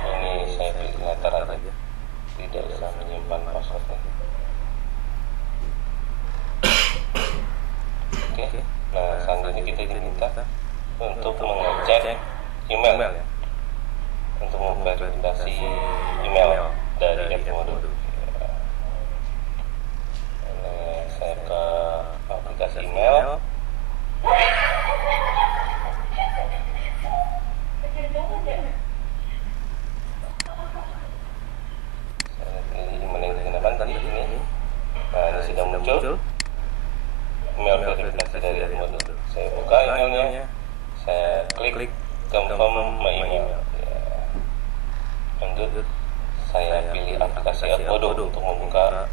Ini saya pilih latar aja, tidak usah menyimpan passwordnya. Oke. Nah, selanjutnya kita diminta untuk mengecek email ya, untuk memverifikasi email dari Edmodo. Nah, saya ke aplikasi email. Saya pilih email yang digunakan tadi ini. Nah, ini sudah muncul email verifikasi dari Edmodo. Saya buka emailnya, saya klik confirm my email. Lanjut, saya pilih aplikasi Edmodo untuk membuka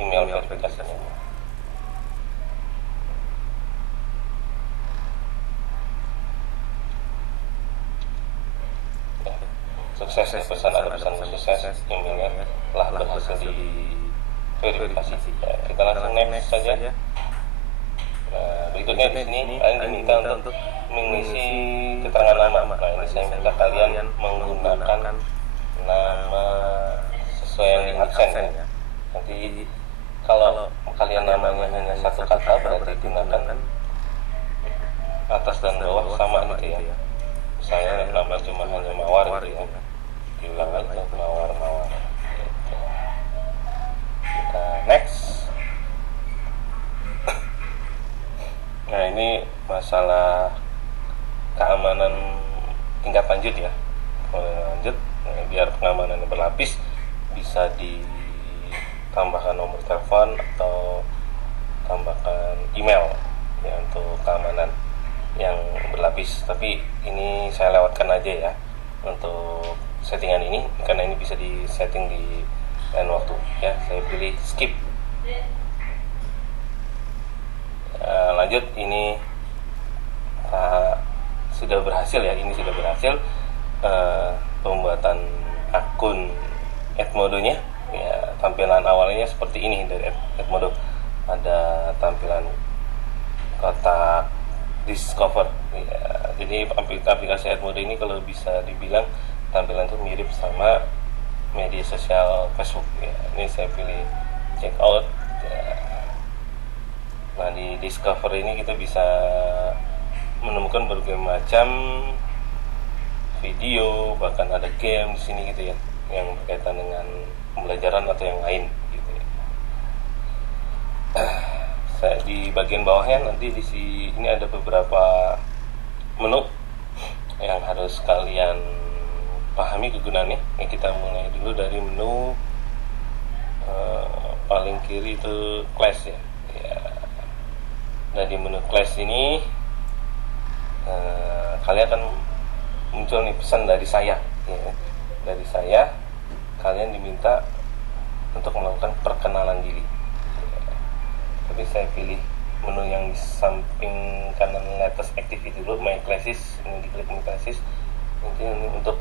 email verifikasinya. Sukses ya, ada pesan sukses, emailnya telah berhasil di verifikasi. Kita langsung next saja. Nah, berikutnya di sini kalian diminta untuk mengisi keterangan nama. Nah, ini saya minta kalian menggunakan nama sesuai yang di absen ya. Nanti kalau kalian namanya hanya satu kata, berarti gunakan atas dan bawah sama gitu ya. Saya nama cuma hanya Mawar gitu ya, diulang aja Mawar. Kita next. Nah, ini masalah keamanan tingkat lanjut ya. Lanjut, biar pengamanannya berlapis, bisa ditambahkan nomor telepon atau tambahkan email ya untuk keamanan yang berlapis. Tapi ini saya lewatkan aja ya untuk settingan ini, karena ini bisa disetting di lain waktu ya. Saya pilih skip. Lanjut, ini sudah berhasil ya. Ini sudah berhasil pembuatan akun Edmodo-nya ya. Tampilan awalnya seperti ini dari Edmodo. Ada tampilan kotak discover ya. Jadi aplikasi Edmodo ini kalau bisa dibilang tampilan itu mirip sama media sosial Facebook ya. Ini saya pilih check out ya. Nah, di discover ini kita bisa menemukan berbagai macam video, bahkan ada game di sini gitu ya, yang berkaitan dengan pembelajaran atau yang lain gitu ya. Saya di bagian bawahnya nanti di sini ada beberapa menu yang harus kalian pahami kegunaannya. Ya, kita mulai dulu dari menu paling kiri itu class ya. Nah, di menu class ini kalian akan muncul nih pesan dari saya ya. Dari saya, kalian diminta untuk melakukan perkenalan diri ya. Tapi saya pilih menu yang di samping kanan latest activity dulu, my classes. Ini diklik my classes. Ini untuk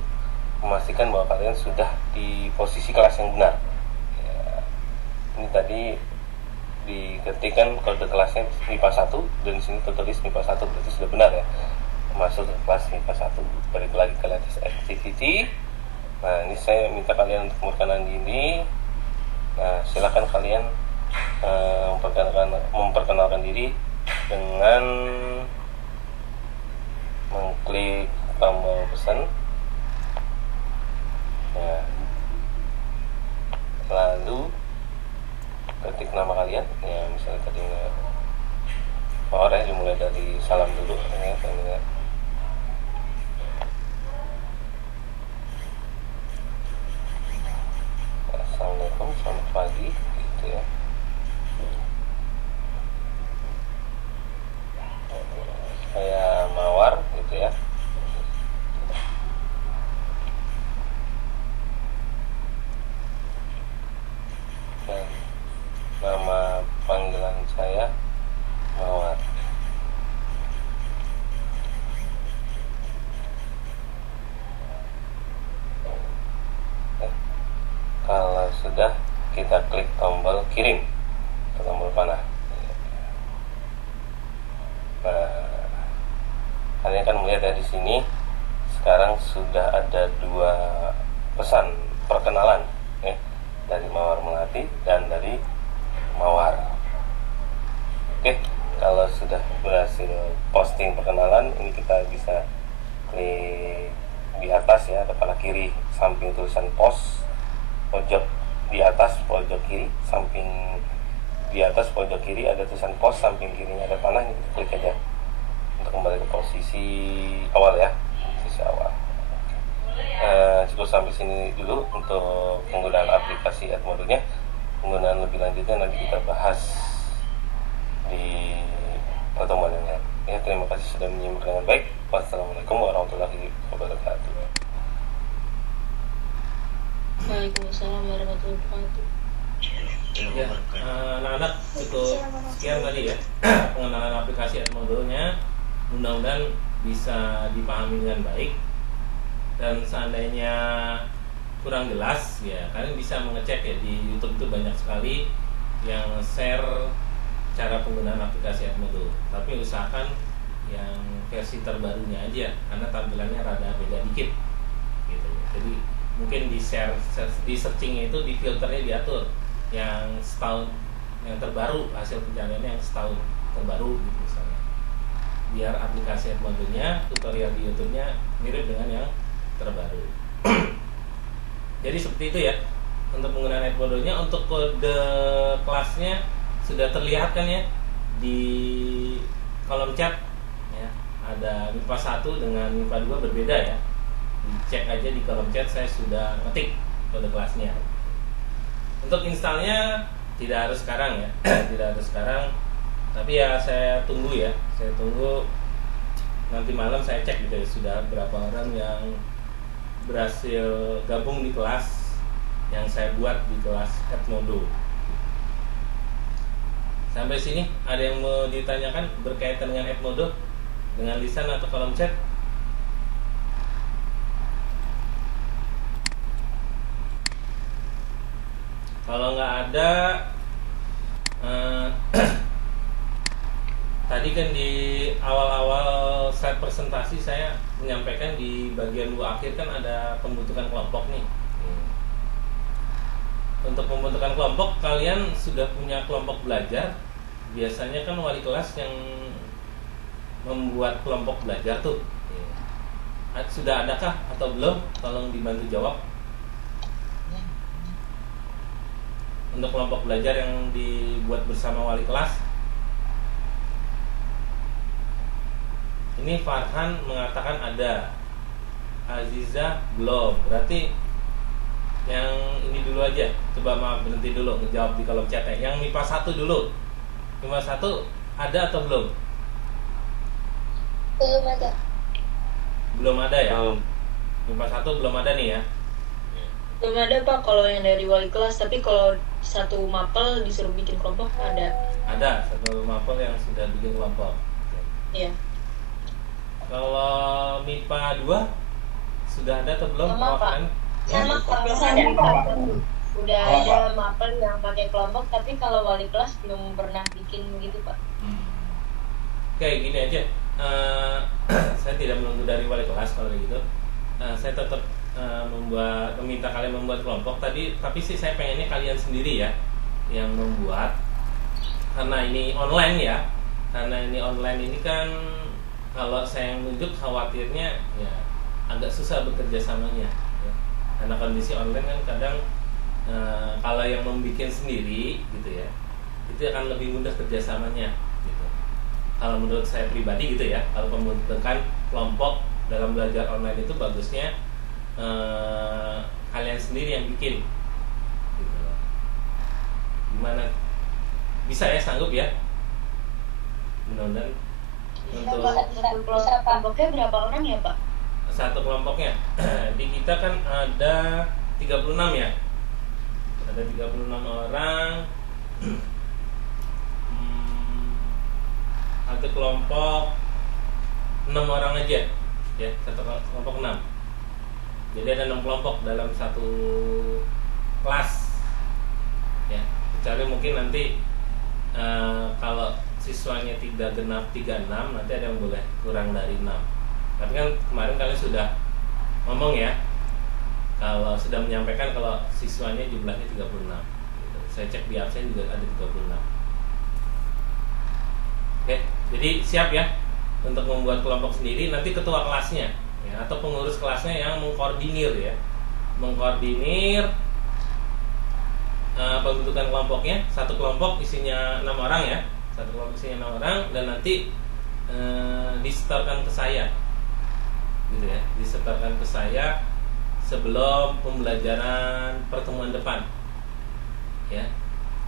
memastikan bahwa kalian sudah di posisi kelas yang benar ya. Ini tadi diketikkan kode kelasnya MIPA 1 dan di sini tertulis MIPA 1, berarti sudah benar ya. masuk ke kelas MIPA 1. Balik lagi ke latest activity. Nah, ini saya minta kalian untuk memperkenalkan diri. Nah, silakan kalian memperkenalkan diri dengan mengklik tombol pesan. Ya. Lalu ketik nama kalian. Ya, misalnya tadi Mawar ya, dimulai dari salam dulu ya, teman-teman. Assalamualaikum, selamat pagi gitu ya. Saya Mawar gitu ya. Dan nama panggilan saya Mawar. Kalau sudah, kita klik tombol kirim atau tombol panah. Nah, kalian akan melihat dari sini sekarang sudah ada 2 pesan perkenalan dari Mawar Melati dan dari Mawar. Oke, kalau sudah berhasil posting perkenalan, ini kita bisa klik di atas ya, ada panah kiri samping tulisan post, pojok di atas pojok kiri, samping di atas pojok kiri ada tulisan post, samping kirinya ada panah, kita klik aja untuk kembali ke posisi awal ya, posisi awal. Cukup sampai sini dulu untuk penggunaan aplikasi Edmodo-nya. Penggunaan lebih lanjutnya nanti kita bahas di pertemuan yang lain. Ya, terima kasih sudah menyimak dengan baik. Wassalamualaikum warahmatullahi wabarakatuh. Waalaikumsalam warahmatullahi wabarakatuh. Ya, anak-anak cukup sekian tadi ya pengenalan aplikasi Edmodo-nya. Mudah-mudahan bisa dipahami dengan baik, dan seandainya kurang jelas ya kalian bisa mengecek ya di YouTube itu banyak sekali yang share cara penggunaan aplikasi Edmodo. Tapi usahakan yang versi terbarunya aja karena tampilannya rada beda dikit gitu. Jadi mungkin di share di searchingnya itu di filternya diatur yang setahun yang terbaru, hasil pencariannya yang setahun terbaru gitu misalnya, biar aplikasi Edmodo-nya, tutorial di YouTube-nya mirip dengan yang terbaru. Jadi seperti itu ya untuk penggunaan Edmodo-nya. Untuk kode kelasnya sudah terlihat kan ya di kolom chat ya, ada MIPA 1 dengan MIPA 2 berbeda ya. Dicek aja di kolom chat, saya sudah ngetik kode kelasnya. Untuk installnya tidak harus sekarang ya tidak harus sekarang, tapi ya saya tunggu ya, saya tunggu nanti malam saya cek gitu ya, sudah berapa orang yang berhasil gabung di kelas yang saya buat di kelas Edmodo. Sampai sini ada yang mau ditanyakan berkaitan dengan Edmodo, dengan lisan atau kolom chat? Kalau nggak ada, tadi kan di awal-awal slide presentasi saya menyampaikan di bagian dua akhir kan ada pembentukan kelompok nih. Untuk pembentukan kelompok, kalian sudah punya kelompok belajar. Biasanya kan wali kelas yang membuat kelompok belajar tuh. Sudah adakah atau belum? Tolong dibantu jawab. Untuk kelompok belajar yang dibuat bersama wali kelas. Ini Farhan mengatakan ada, Aziza belum. Berarti yang ini dulu aja. Coba maaf berhenti dulu ngejawab di kolom chat. Yang MIPA 1 dulu. MIPA 1 ada atau belum? Belum ada. Belum ada ya? MIPA 1 belum ada nih ya? Belum ada Pak kalau yang dari wali kelas, tapi kalau satu mapel disuruh bikin kelompok ada. Ada satu mapel yang sudah bikin kelompok. Iya. Kalau MIPA 2 sudah ada atau belum? Sama, Pak. Sama Pak, udah ada mapel yang pakai kelompok, tapi kalau wali kelas belum pernah bikin gitu Pak. Kayak gini aja, eh, saya tidak menunggu dari wali kelas kalau gitu. Saya tetap meminta kalian membuat kelompok tadi, tapi sih saya pengennya kalian sendiri ya yang membuat, karena ini online ya. Karena ini online ini kan kalau saya yang nunjuk khawatirnya ya agak susah bekerja samanya ya. Karena kondisi online kan kadang kalau yang membuat sendiri gitu ya, itu akan lebih mudah kerjasamanya gitu. Kalau menurut saya pribadi gitu ya, kalau pembentukan kelompok dalam belajar online itu bagusnya kalian sendiri yang bikin gitu. Gimana? Bisa ya, sanggup ya? Mudah-mudahan bisa kelompoknya berapa orang ya Pak? Satu kelompoknya di kita kan ada 36 ya. Ada 36 orang. Satu kelompok 6 orang aja ya, satu kelompok 6. Jadi ada 6 kelompok dalam satu kelas ya. Kecuali mungkin nanti kalau siswanya tidak genap 36, nanti ada yang boleh kurang dari 6. Tapi kan kemarin kalian sudah ngomong ya, kalau sudah menyampaikan kalau siswanya jumlahnya 36 gitu. Saya cek di absen juga ada 36. Oke, jadi siap ya untuk membuat kelompok sendiri. Nanti ketua kelasnya ya, atau pengurus kelasnya yang mengkoordinir ya, mengkoordinir pembentukan kelompoknya. Satu kelompok isinya 6 orang ya, satu kelompok isinya 6 orang, dan nanti disetorkan ke saya gitu ya, disetorkan ke saya sebelum pembelajaran pertemuan depan ya.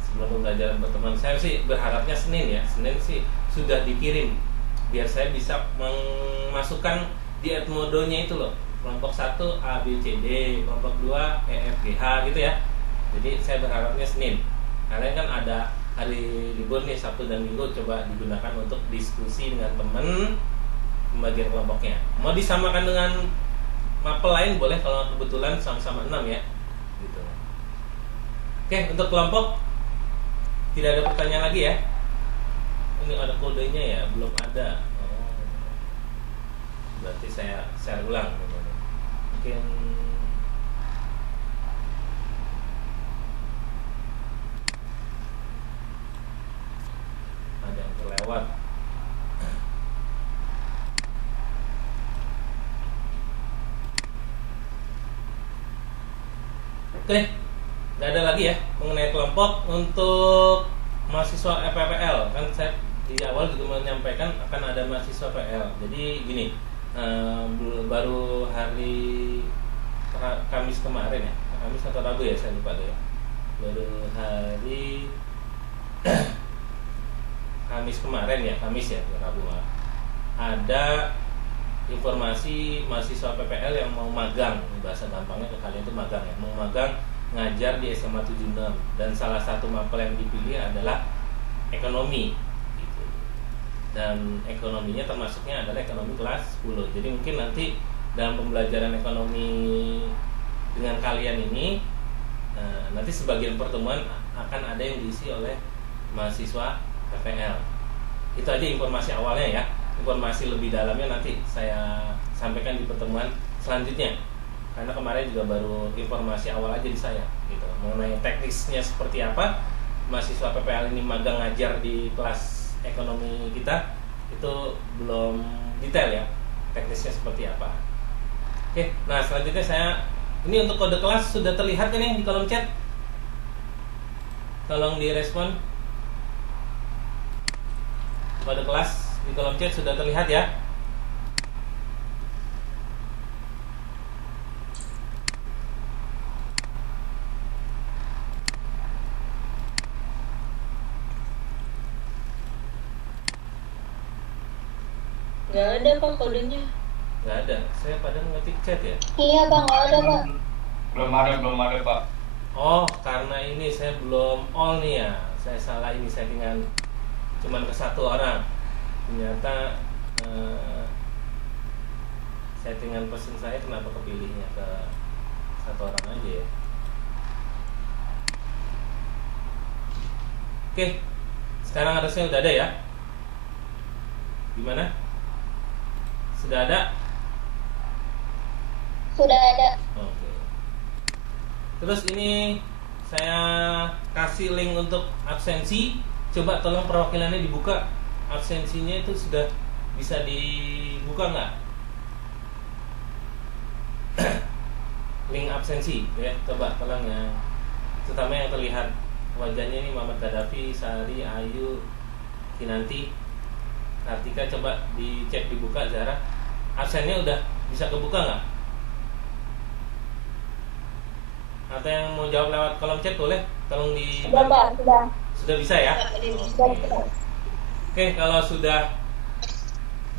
Sebelum pembelajaran pertemuan, saya sih berharapnya Senin ya, Senin sih sudah dikirim biar saya bisa memasukkan di Edmodo-nya itu loh, kelompok 1 A B C D, kelompok 2 E F G H gitu ya. Jadi saya berharapnya Senin, karena kan ada hari libur nih, Sabtu dan Minggu, coba digunakan untuk diskusi dengan teman pembagian kelompoknya. Mau disamakan dengan mapel lain boleh kalau kebetulan sama-sama 6 ya gitu. Oke, untuk kelompok tidak ada pertanyaan lagi ya. Ini ada kodenya ya, belum ada. Oh, berarti saya share ulang. Mungkin ada yang terlewat. Oke, nggak ada lagi ya mengenai kelompok. Untuk mahasiswa FPPL kan saya di awal juga menyampaikan akan ada mahasiswa PL. Jadi gini, baru hari Kamis kemarin ya, Kamis atau Rabu ya, saya lupa deh ya. Baru hari Kamis kemarin ya, Kamis ya, Rabu malah. Ada informasi mahasiswa PPL yang mau magang, bahasa gampangnya ke kalian itu magang ya, mau magang ngajar di SMA 76, dan salah satu mapel yang dipilih adalah ekonomi gitu. Dan ekonominya termasuknya adalah ekonomi kelas 10. Jadi mungkin nanti dalam pembelajaran ekonomi dengan kalian ini nanti sebagian pertemuan akan ada yang diisi oleh mahasiswa PPL. Itu aja informasi awalnya ya. Informasi lebih dalamnya nanti saya sampaikan di pertemuan selanjutnya, karena kemarin juga baru informasi awal aja di saya gitu, mengenai teknisnya seperti apa mahasiswa PPL ini magang ngajar di kelas ekonomi kita, itu belum detail ya teknisnya seperti apa. Oke, nah selanjutnya saya ini untuk kode kelas sudah terlihat kan ya di kolom chat, tolong direspon. Kode kelas di kolom chat sudah terlihat ya. Nggak ada Pak kodenya. Nggak ada, saya pada ngetik chat ya. Iya Pak, nggak ada Pak. Belum ada Pak. Oh, karena ini saya belum all nih ya, saya salah ini settingan, cuman ke satu orang. Ternyata settingan person saya kenapa kepilihnya ke satu orang aja ya. Oke, sekarang harusnya udah ada ya. Gimana? Sudah ada? Sudah ada. Oke. Terus ini saya kasih link untuk absensi. Coba tolong perwakilannya dibuka. Absensinya itu sudah bisa dibuka nggak? Link absensi ya, coba tolong ya. Terutama yang terlihat wajahnya ini Muhammad Gaddafi, Sari, Ayu, Kinanti, Kartika, coba dicek dibuka. Zara, absennya udah bisa kebuka nggak? Atau yang mau jawab lewat kolom chat boleh tolong di Sudah Pak, sudah. Sudah bisa ya? Sudah. Oke, kalau sudah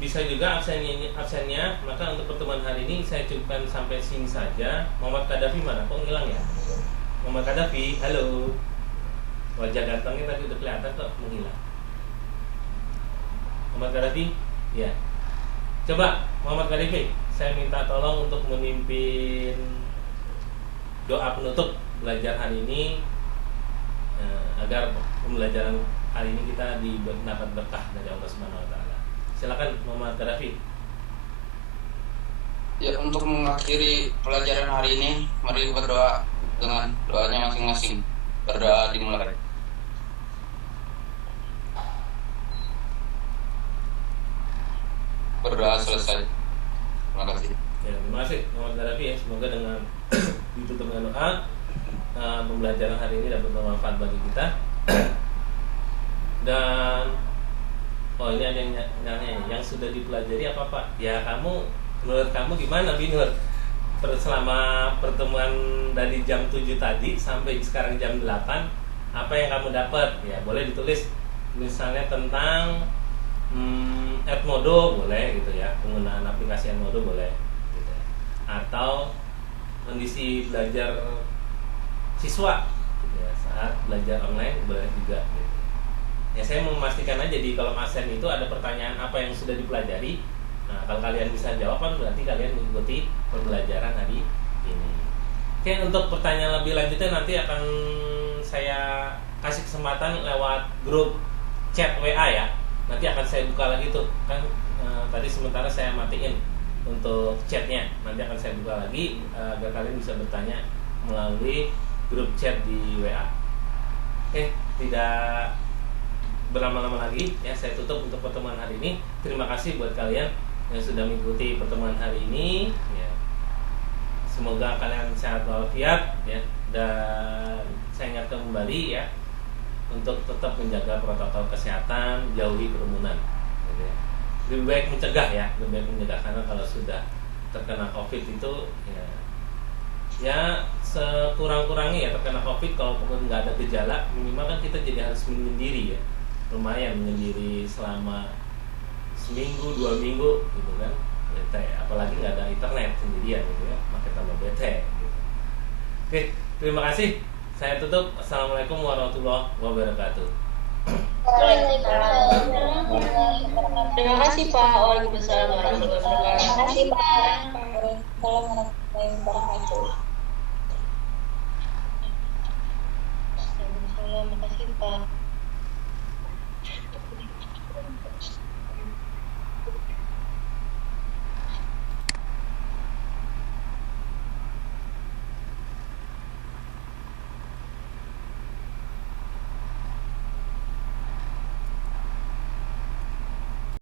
bisa juga absennya, maka untuk pertemuan hari ini saya cukupkan sampai sini saja. Muhammad Gaddafi mana? Kok ngilang ya? Muhammad Gaddafi, halo. Wajah gantengnya tadi udah kelihatan kok menghilang. Muhammad Gaddafi, ya. Coba Muhammad Gaddafi, saya minta tolong untuk memimpin doa penutup belajar hari ini, agar pembelajaran hari ini kita dapat berkah dari Allah Subhanahu wa taala. Silakan Muhammad Gaddafi. Ya, untuk mengakhiri pelajaran hari ini, mari berdoa dengan doanya masing-masing. Berdoa dimulai. Berdoa selesai. Terima kasih. Ya, terima kasih Muhammad Gaddafi ya. Semoga dengan ditutup dengan doa, pembelajaran hari ini dapat bermanfaat bagi kita. Dan ini ada yang nanya, yang sudah dipelajari apa Pak? Ya kamu, menurut kamu gimana Binur? Selama pertemuan dari jam 7 tadi sampai sekarang jam 8, apa yang kamu dapat? Ya boleh ditulis, misalnya tentang Edmodo boleh gitu ya, penggunaan aplikasi Edmodo boleh gitu ya. Atau kondisi belajar siswa gitu ya, saat belajar online boleh juga gitu. Ya saya mau memastikan aja di kolom absen itu ada pertanyaan apa yang sudah dipelajari. Nah kalau kalian bisa jawab kan berarti kalian mengikuti pembelajaran hari ini. Oke, untuk pertanyaan lebih lanjutnya nanti akan saya kasih kesempatan lewat grup chat WA ya. Nanti akan saya buka lagi tuh kan, tadi sementara saya matiin untuk chatnya, nanti akan saya buka lagi agar kalian bisa bertanya melalui grup chat di WA. Oke, tidak berlama-lama lagi ya, saya tutup untuk pertemuan hari ini. Terima kasih buat kalian yang sudah mengikuti pertemuan hari ini ya. Semoga kalian sehat walafiat ya, dan saya ingatkan kembali ya untuk tetap menjaga protokol kesehatan, jauhi kerumunan gitu ya. Lebih baik mencegah ya, lebih baik mencegah, karena kalau sudah terkena COVID itu ya sekurang-kurangnya ya terkena COVID, kalau nggak ada gejala minimal kan kita jadi harus menyendiri ya, lumayan menyendiri selama seminggu 2 minggu gitu kan, bete, apalagi nggak ada internet sendirian gitu ya, makin tambah bete gitu. Oke, terima kasih, saya tutup. Assalamualaikum warahmatullahi wabarakatuh. Terima kasih Pak. Waalaikumsalam warahmatullahi wabarakatuh. Terima kasih Pak. Waalaikumsalam warahmatullahi wabarakatuh.